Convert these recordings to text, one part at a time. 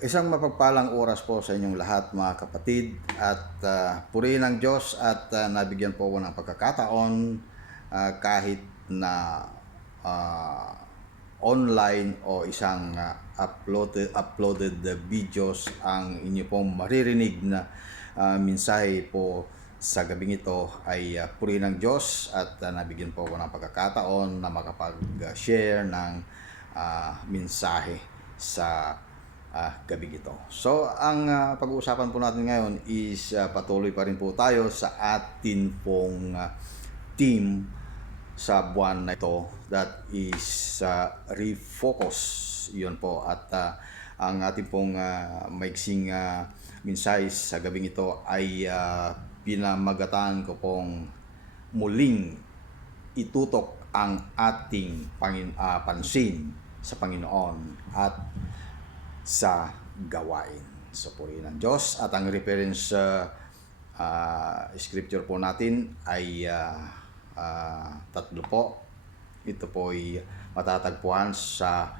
Isang mapagpalang oras po sa inyong lahat mga kapatid at purihin ng Diyos at nabigyan po ako ng pagkakataon kahit na ah, online o isang uploaded videos ang inyo pong maririnig na mensahe po sa gabing ito ay purihin ng Diyos at nabigyan po ako ng pagkakataon na makapag-share ng mensahe sa gabi ito. So, ang pag-uusapan po natin ngayon is patuloy pa rin po tayo sa atin pong team sa buwan na ito, that is refocus. Yun po. At ang ating pong maiksing mensahe sa gabing ito ay pinamagatan ko pong muling itutok ang ating pansin sa Panginoon at sa gawain. So, purihin ng Diyos. At ang reference scripture po natin ay tatlo po. Ito po ay matatagpuan sa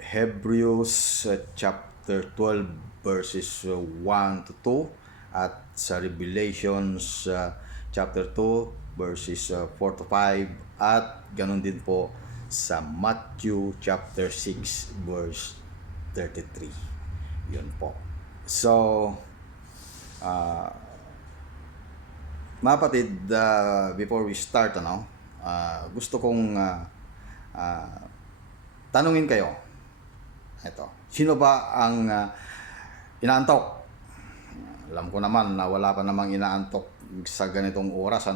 Hebrews chapter 12 verses 1 to 2 at sa Revelations chapter 2 verses 4 to 5 at ganun din po sa Matthew chapter 6 verse 33. Yun po. So, mga kapatid, before we start, gusto kong tanungin kayo. Ito, sino ba ang inaantok? Alam ko naman na wala pa namang inaantok sa ganitong oras,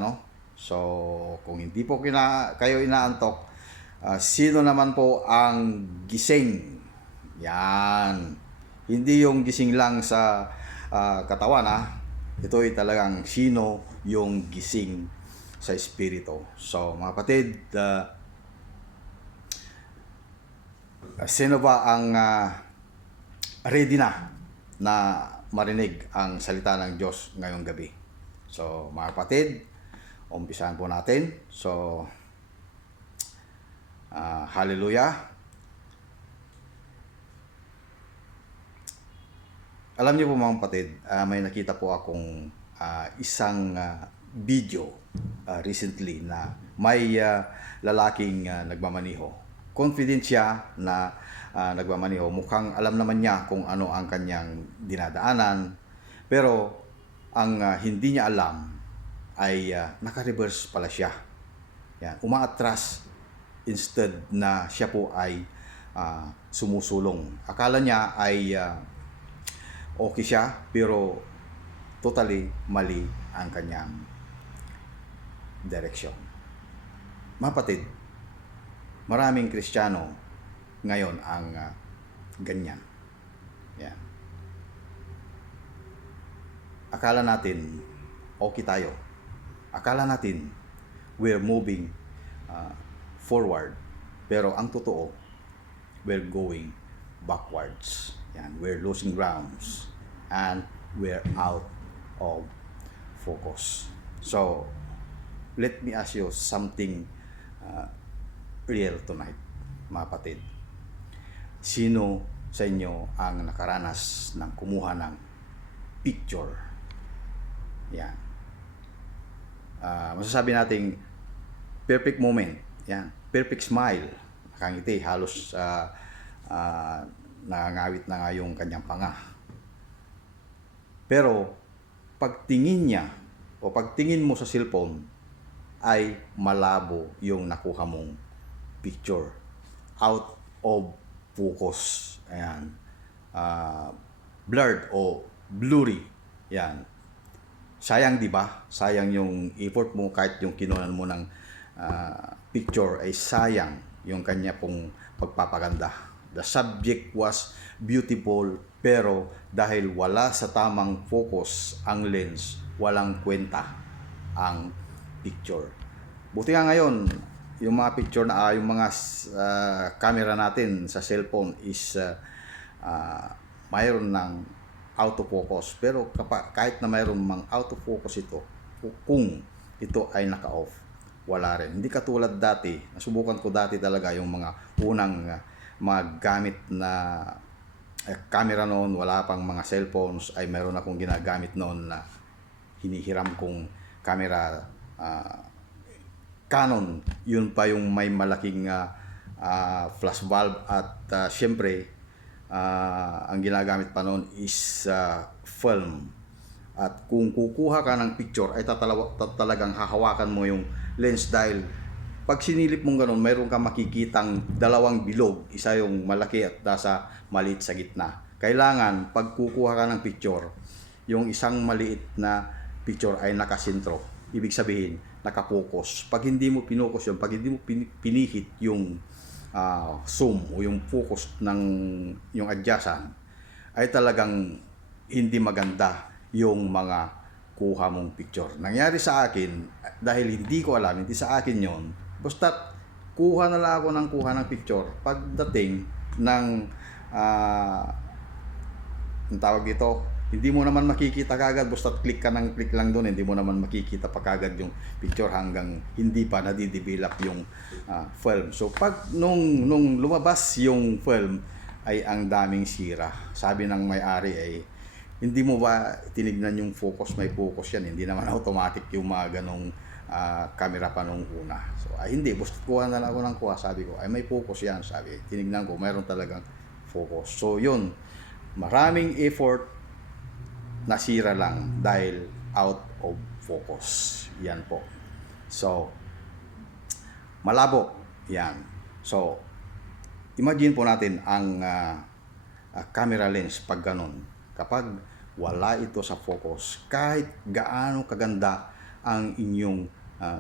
So, kung hindi po kayo inaantok, sino naman po ang gising? Yan. Hindi yung gising lang sa katawan, Ito ay talagang sino yung gising sa espiritu. So, mga kapatid, sino ba ang ready na marinig ang salita ng Diyos ngayong gabi? So, mga kapatid, umpisahan po natin. So, hallelujah. Alam niyo po mga kapatid, may nakita po akong isang video recently na may lalaking nagmamaniho. Confident siya na nagmamaniho. Mukhang alam naman niya kung ano ang kanyang dinadaanan. Pero ang hindi niya alam ay naka-reverse pala siya. Yan, umaatras instead na siya po ay sumusulong. Akala niya ay okay siya, pero totally mali ang kanyang direksyon. Mapatid, maraming Kristiyano ngayon ang ganyan. Yan. Akala natin okay tayo. Akala natin we're moving forward. Pero ang totoo, we're going backwards. Yan, we're losing grounds and we're out of focus. So, let me ask you something real tonight, mga kapatid. Sino sa inyo ang nakaranas ng kumuha ng picture? Yan. Masasabi nating perfect moment. Yan, perfect smile. Nakangiti, halos nangangawit na nga yung kanyang panga. Pero pagtingin niya o pagtingin mo sa cellphone ay malabo yung nakuha mong picture. Out of focus. Ayan. Blurred o blurry. Yan. Sayang, di ba? Sayang yung effort mo kahit yung kinunan mo ng picture ay sayang yung kanya pong pagpapaganda. The subject was beautiful pero dahil wala sa tamang focus ang lens, walang kwenta ang picture. Buti nga ngayon, yung mga picture na yung mga camera natin sa cellphone is mayroon ng autofocus. Pero kahit na mayroon mang autofocus ito, kung ito ay naka-off, wala rin. Hindi katulad dati. Nasubukan ko dati talaga yung mga unang mga gamit na camera noon, wala pang mga cellphones, ay meron akong ginagamit noon na hinihiram kong camera, Canon. Yun pa yung may malaking flash bulb at syempre ang ginagamit pa noon is film. At kung kukuha ka ng picture ay talagang hahawakan mo yung lens dahil pag sinilip mong ganun, mayroon kang makikitang dalawang bilog, isa yung malaki at nasa maliit sa gitna. Kailangan pag kukuha ka ng picture, yung isang maliit na picture ay nakasentro. Ibig sabihin, nakapokus. Pag hindi mo pinukus yun, pag hindi mo pinihit yung zoom o yung focus ng yung adjacent, ay talagang hindi maganda yung mga kuha mong picture. Nangyari sa akin, dahil hindi ko alam, hindi sa akin yon, basta kuha na lang ako ng kuha ng picture. Pagdating ng ang tawag dito, hindi mo naman makikita kagad, basta click ka ng click lang doon, hindi mo naman makikita pa kagad yung picture hanggang hindi pa nadidevelop yung film. So pag nung lumabas yung film ay ang daming sira. Sabi ng may-ari ay, hindi mo ba tinignan yung focus? May focus yan, hindi naman automatic yung mga ganong camera pa nung una. So hindi, basta kuha na lang ako ng kuha. Sabi ko ay may focus yan, sabi. Tinignan ko, mayroon talagang focus. So yun, maraming effort nasira lang dahil out of focus. Yan po. So, malabo. Yan. So, imagine po natin ang camera lens pag ganun. Kapag wala ito sa focus, kahit gaano kaganda ang inyong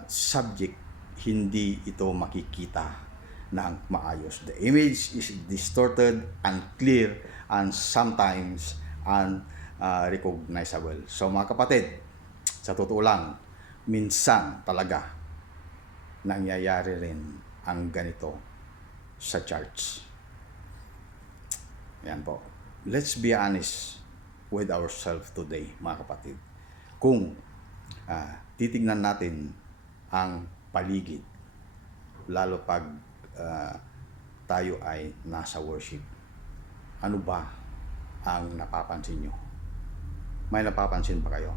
subject, hindi ito makikita ng maayos. The image is distorted, unclear, and sometimes recognizable. So mga kapatid, sa totoo lang, minsan talaga nangyayari rin ang ganito sa charts. Yan po. Let's be honest with ourselves today, mga kapatid. Kung titignan natin ang paligid, lalo pag tayo ay nasa worship, ano ba ang napapansin nyo? May napapansin ba kayo?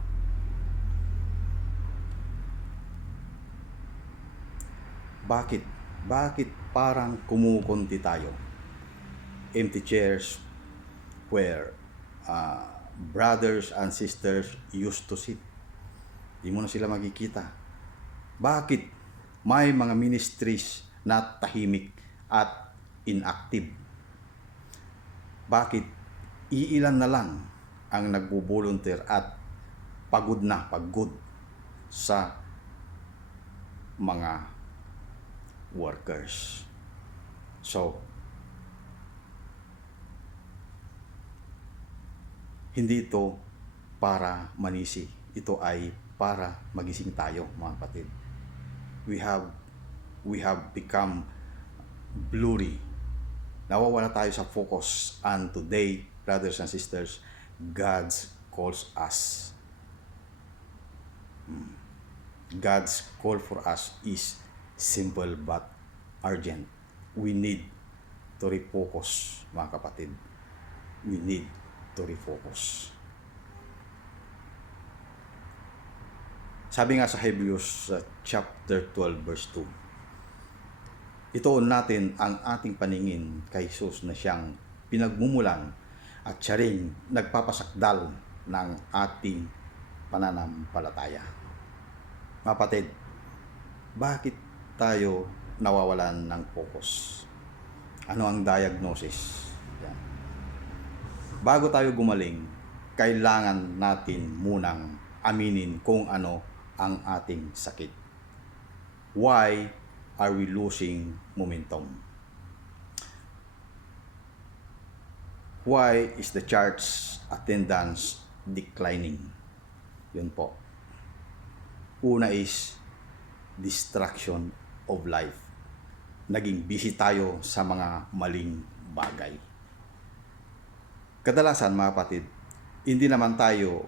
Bakit? Bakit parang kumukunti tayo? Empty chairs where brothers and sisters used to sit. Di mo na sila makikita. Bakit? May mga ministries na tahimik at inactive. Bakit? Iilan na lang ang nagbo-volunteer at pagod sa mga workers. So, hindi ito para manisi. Ito ay para magising tayo, mga kapatid. We have become blurry. Nawawala tayo sa focus, and today, brothers and sisters, God calls us. God's call for us is simple but urgent. We need to refocus, mga kapatid. We need to refocus. Sabi nga sa Hebrews chapter 12 verse 2, ituon natin ang ating paningin kay Jesus na siyang pinagmumulan at siya ring nagpapasakdal ng ating pananampalataya. Kapatid, bakit tayo nawawalan ng focus? Ano ang diagnosis? Yan. Bago tayo gumaling, kailangan natin munang aminin kung ano ang ating sakit. Why are we losing momentum? Why is the church attendance declining? Yun po. Una is distraction of life. Naging busy tayo sa mga maling bagay. Kadalasan, mga kapatid, hindi naman tayo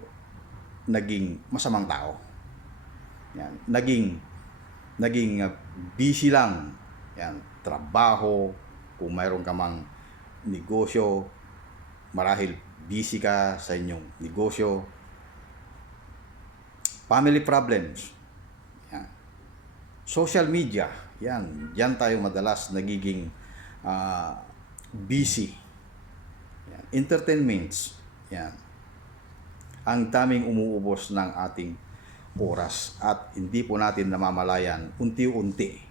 naging masamang tao. Yan. Naging busy lang. Yan. Trabaho, kung mayroon ka mang negosyo, marahil busy ka sa inyong negosyo, family problems, yan. Social media, yan. Yan tayo madalas nagiging busy. Yan. Entertainments, yan. Ang daming umuubos ng ating oras at hindi po natin namamalayan unti-unti.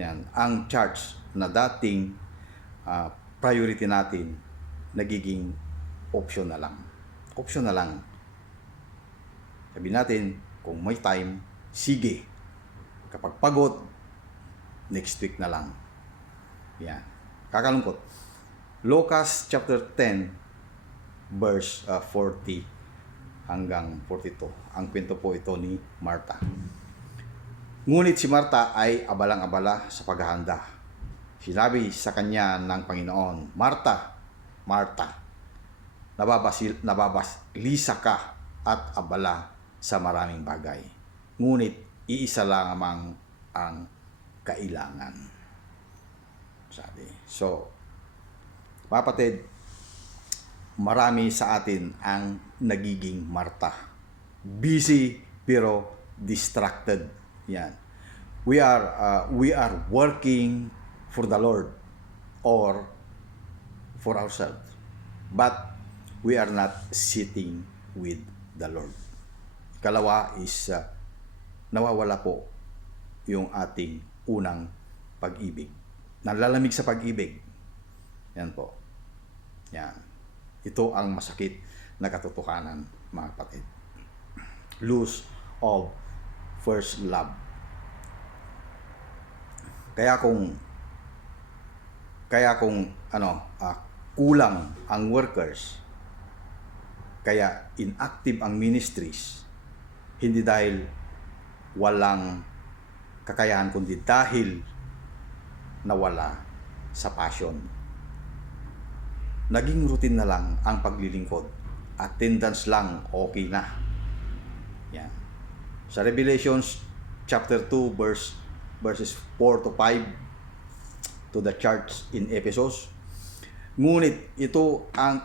Yan. Ang charts na dating priority natin nagiging option na lang. Option na lang. Sabi natin, kung may time, sige. Kapag pagod, next week na lang. Yan. Kakalungkot. Lucas chapter 10, verse 40 hanggang 42. Ang kwento po ito ni Martha. Ngunit si Martha ay abalang-abala sa paghahanda. Sinabi sa kanya ng Panginoon, Martha, Martha, nababalisa ka at abala sa maraming bagay. Ngunit iisa lamang ang kailangan. Sabi. So, kapatid, marami sa atin ang nagiging Martha. Busy pero distracted. Yan. We are working for the Lord or for ourselves. But we are not sitting with the Lord. Ikalawa is nawawala po yung ating unang pag-ibig. Nalalamig sa pag-ibig. Yan po. Yan. Ito ang masakit na katotohanan, mga kapatid. Lose of first love. Kaya kung kulang ang workers, kaya inactive ang ministries, hindi dahil walang kakayahan, kundi dahil nawala sa passion. Naging routine na lang ang paglilingkod. Attendance lang, okay na. Yan. Sa Revelations chapter 2 verses 4 to 5 to the church in Ephesus. Ngunit ito ang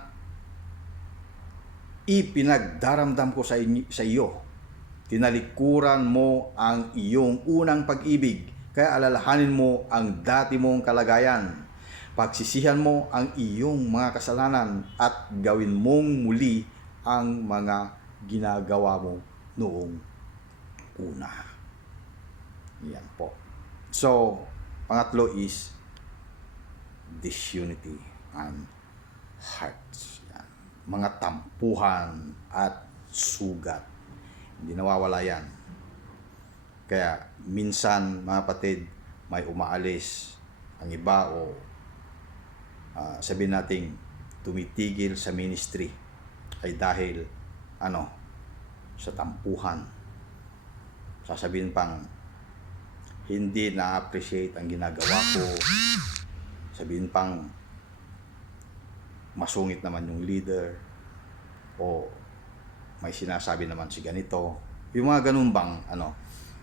ipinagdaramdam ko sa iyo. Tinalikuran mo ang iyong unang pag-ibig, kaya alalahanin mo ang dati mong kalagayan. Pagsisihan mo ang iyong mga kasalanan at gawin mong muli ang mga ginagawa mo noong una. Yan po. So, pangatlo is disunity and hearts. Yan. Mga tampuhan at sugat. Hindi nawawala yan. Kaya minsan, mga kapatid, may umaalis ang iba o sabihin natin tumitigil sa ministry ay dahil sa tampuhan. Sasabihin pang hindi na-appreciate ang ginagawa ko. Sabihin pang masungit naman yung leader o may sinasabi naman si ganito. Yung mga ganun bang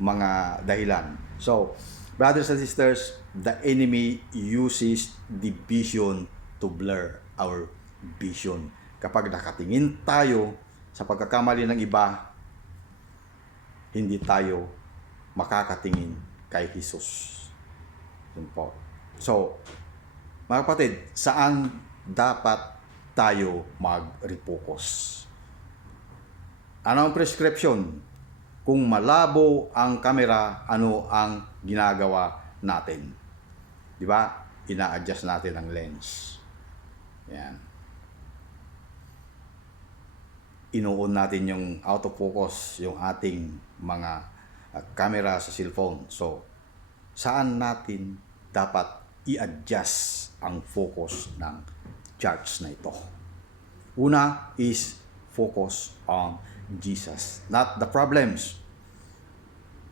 mga dahilan. So, brothers and sisters, the enemy uses division to blur our vision. Kapag nakatingin tayo sa pagkakamali ng iba, hindi tayo makakatingin kay Jesus. Yun po. So, mga kapatid, saan dapat tayo mag-refocus? Ano ang prescription? Kung malabo ang camera, ano ang ginagawa natin? Di ba? Ina-adjust natin ang lens. Yan. Inuun natin yung autofocus, yung ating mga camera sa cellphone. So, saan natin dapat i-adjust ang focus ng charts na ito? Una is focus on Jesus, not the problems.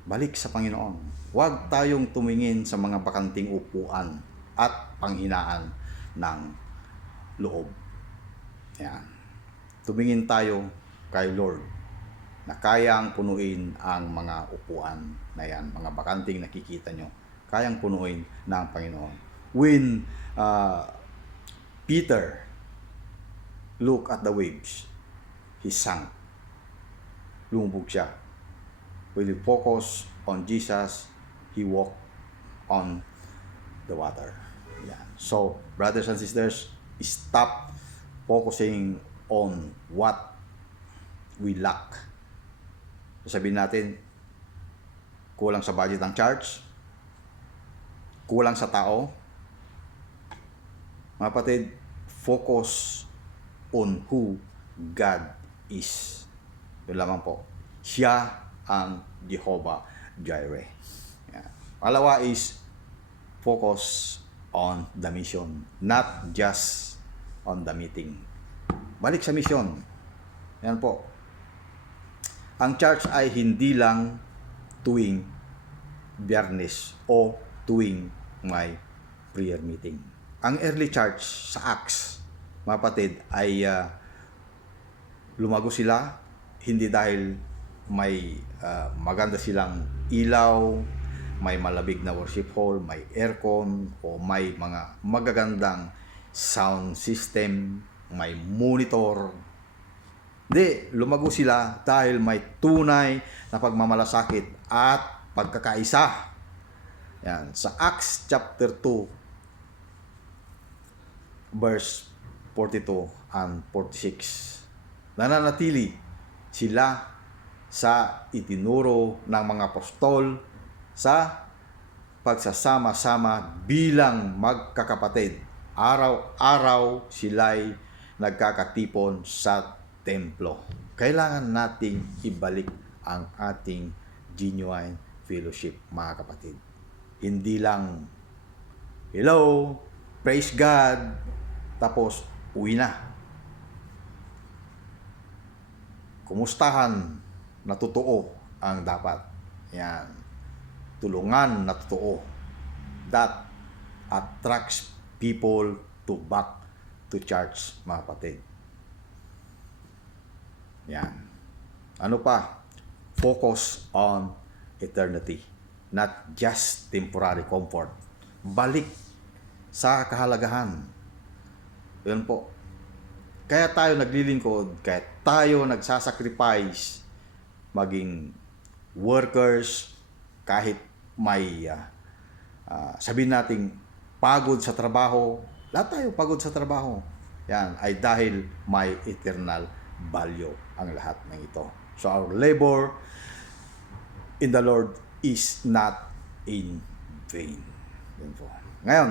Balik sa Panginoon. Huwag tayong tumingin sa mga bakanting upuan at panghinaan ng loob. Yan. Tumingin tayo kay Lord na kayang punuin ang mga upuan na yan, mga bakanting nakikita nyo. Kayang punuin ng Panginoon. When Peter looked at the waves, he sank. Lumubog siya. When he focused on Jesus, he walked on the water. Yeah. So, brothers and sisters, stop focusing on what we lack. Sabihin natin, kulang sa budget ang church, kulang sa tao. Mga kapatid, focus on who God is. Yun lamang po. Siya ang Jehovah Jireh. Yeah. Pangalawa is focus on the mission, not just on the meeting. Balik sa mission. Yan po. Ang church ay hindi lang tuwing Biyernes o tuwing may prayer meeting. Ang early church sa Acts, mga kapatid, ay lumago sila hindi dahil may maganda silang ilaw, may malabig na worship hall, may aircon, o may mga magagandang sound system, may monitor. Hindi, lumago sila dahil may tunay na pagmamalasakit at pagkakaisa. Yan. Sa Acts chapter 2, verse 42 and 46. Nananatili sila sa itinuro ng mga apostol sa pagsasama-sama bilang magkakapatid. Araw-araw sila'y nagkakatipon sa templo. Kailangan nating ibalik ang ating genuine fellowship, mga kapatid. Hindi lang, hello, praise God, tapos uwi na. Kumustahan na totoo ang dapat. Yan. Tulungan na totoo. That attracts people to back to church, mga kapatid. Yan. Ano pa? Focus on eternity, not just temporary comfort. Balik sa kahalagahan. Yun po. Kaya tayo naglilingkod, kaya tayo nagsasacrifice, maging workers, kahit may sabihin nating pagod sa trabaho, lahat tayo pagod sa trabaho. Yan ay dahil may eternal value ang lahat ng ito. So our labor in the Lord is not in vain. Yan po. Ngayon,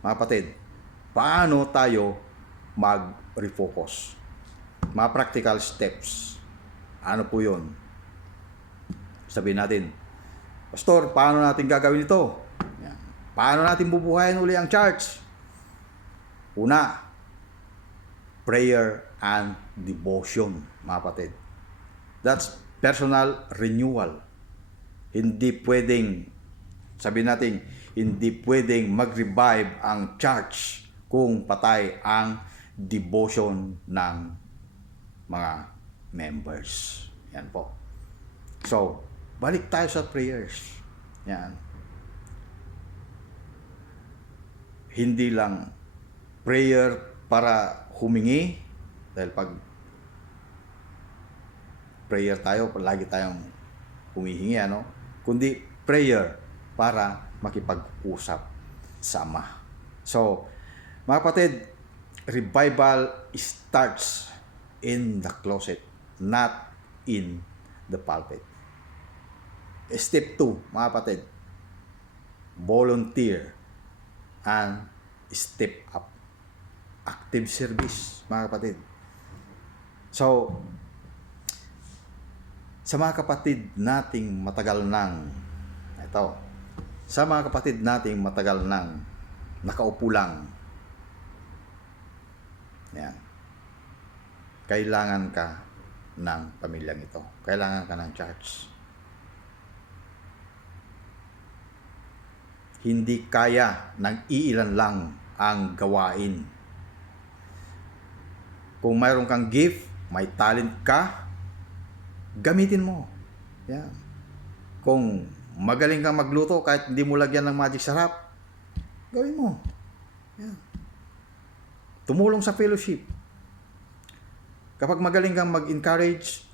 mga kapatid, paano tayo mag-refocus? Mga practical steps. Ano po yun? Sabihin natin, Pastor, paano natin gagawin ito? Yan. Paano natin bubuhayin uli ang church? Una, prayer and devotion, mga kapatid. That's personal renewal. Hindi pwedeng, sabihin natin, hindi pwedeng mag-revive ang church kung patay ang devotion ng mga members. Yan po. So, balik tayo sa prayers. Yan. Hindi lang prayer para humingi, dahil pag prayer tayo, lagi tayong humihingi, ano? Kundi prayer para makipag-usap sa Ama. So, mga kapatid, revival starts in the closet, not in the pulpit. Step 2, mga kapatid, volunteer and step up. Active service, mga kapatid. So, sa mga kapatid nating matagal nang, ito, sa mga kapatid nating matagal nang nakaupo lang, yan, kailangan ka ng pamilyang ito. Kailangan ka ng church. Hindi kaya ng iilan lang ang gawain. Kung mayroon kang gift, may talent ka, gamitin mo. Yan. Kung magaling kang magluto kahit hindi mo lagyan ng magic sarap, gawin mo. Yan. tumulong sa fellowship. Kapag magaling kang mag-encourage,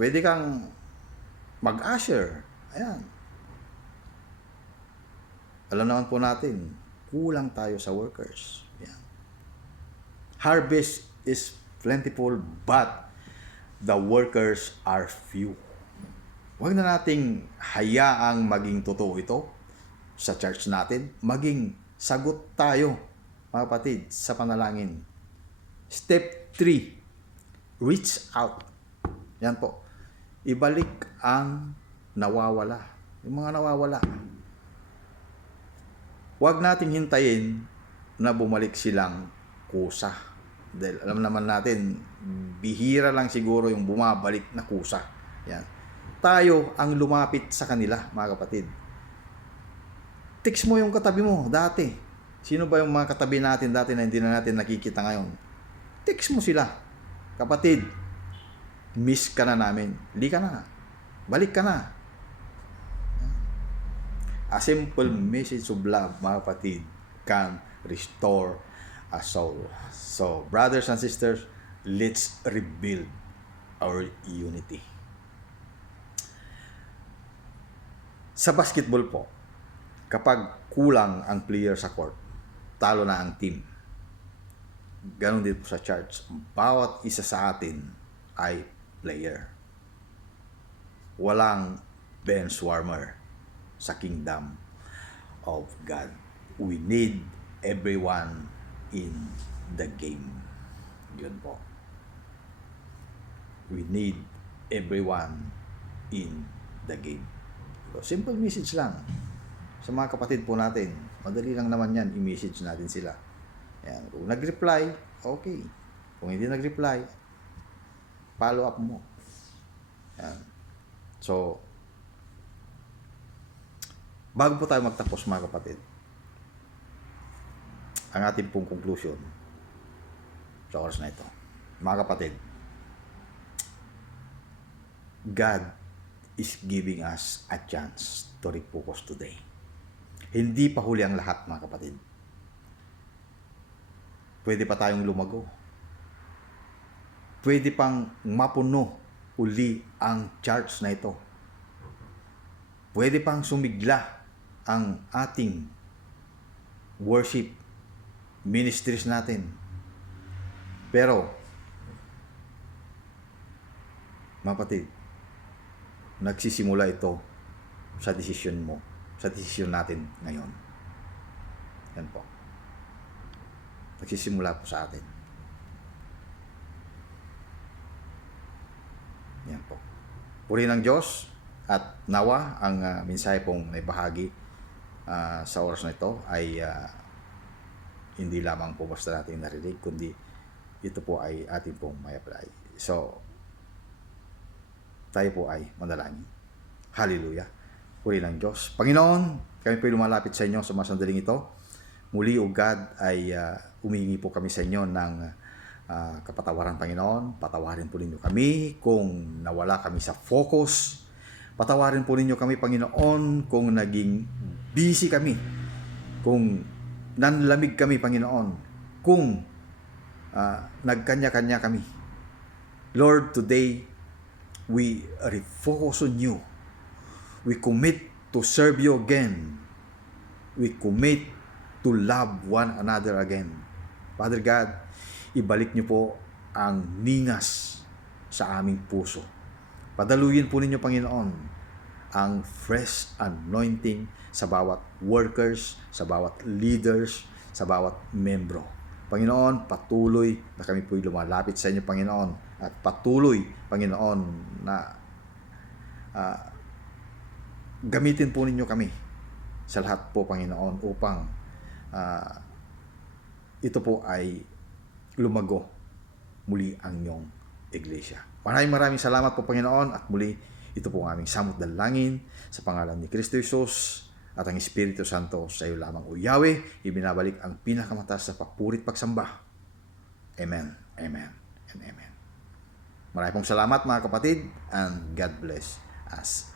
pwede kang mag-usher. Ayan. Alam naman po natin, kulang tayo sa workers. Ayan. Harvest is plentiful, but the workers are few. Huwag na nating hayaang maging totoo ito sa church natin. Maging sagot tayo, mga kapatid, sa panalangin. Step 3, reach out. Yan po. Ibalik ang nawawala. Yung mga nawawala. Huwag nating hintayin na bumalik silang kusa. Dahil alam naman natin, bihira lang siguro yung bumabalik na kusa. Yan. Tayo ang lumapit sa kanila, mga kapatid. Text mo yung katabi mo dati. Sino ba yung mga katabi natin dati na hindi na natin nakikita ngayon? Text mo sila. Kapatid, miss ka na namin. Hindi ka na. Balik ka na. A simple message of love, mga kapatid, can restore a soul. So, brothers and sisters, let's rebuild our unity. Sa basketball po, kapag kulang ang player sa court, talo na ang team. Ganon din po sa church. Bawat isa sa atin ay player. Walang bench warmer sa kingdom of God. We need everyone in the game. Yun po. We need everyone in the game. So, simple message lang sa mga kapatid po natin. Madali lang naman yan, i-message natin sila. Yan. Kung nag-reply, okay. Kung hindi nag-reply, follow up mo. Yan. So, bago po tayo magtapos, mga kapatid, ang ating pong conclusion sa oras na ito. Mga kapatid, God is giving us a chance to refocus today. Hindi pa huli ang lahat, mga kapatid. Pwede pa tayong lumago. Pwede pang mapuno uli ang church na ito. Pwede pang sumigla ang ating worship ministries natin. Pero, mga kapatid, nagsisimula ito sa desisyon mo, sa desisyon natin ngayon. Yan po. Nagsisimula po sa atin. Yan po. Puri ng Diyos at nawa ang mensahe pong naibahagi sa oras na ito ay hindi lamang po basta natin narinig, kundi ito po ay ating pong may apply. So, tayo po ay manalangin. Hallelujah. Puri ng Diyos. Panginoon, kami po ay lumalapit sa inyo sa mga sandaling ito. Muli, O God, ay humihingi po kami sa inyo ng kapatawaran, Panginoon. Patawarin po ninyo kami kung nawala kami sa focus. Patawarin po ninyo kami, Panginoon, kung naging busy kami. Kung nanlamig kami, Panginoon. Kung nagkanya-kanya kami. Lord, today, we refocus on you. We commit to serve you again. We commit to love one another again. Father God, ibalik niyo po ang ningas sa aming puso. Padaluyin po ninyo, Panginoon, ang fresh anointing sa bawat workers, sa bawat leaders, sa bawat membro. Panginoon, patuloy na kami po'y lumalapit sa inyo, Panginoon. At patuloy, Panginoon, na gamitin po ninyo kami sa lahat po, Panginoon, upang ito po ay lumago muli ang inyong iglesia. Maraming salamat po, Panginoon, at muli ito po ang aming samot dalangin sa pangalan ni Kristo Jesus at ang Espiritu Santo sa iyo lamang, O Yahweh. Ibinabalik ang pinakamataas sa papuri at pagsamba. Amen, amen, and amen. Maraming salamat, mga kapatid, and God bless us.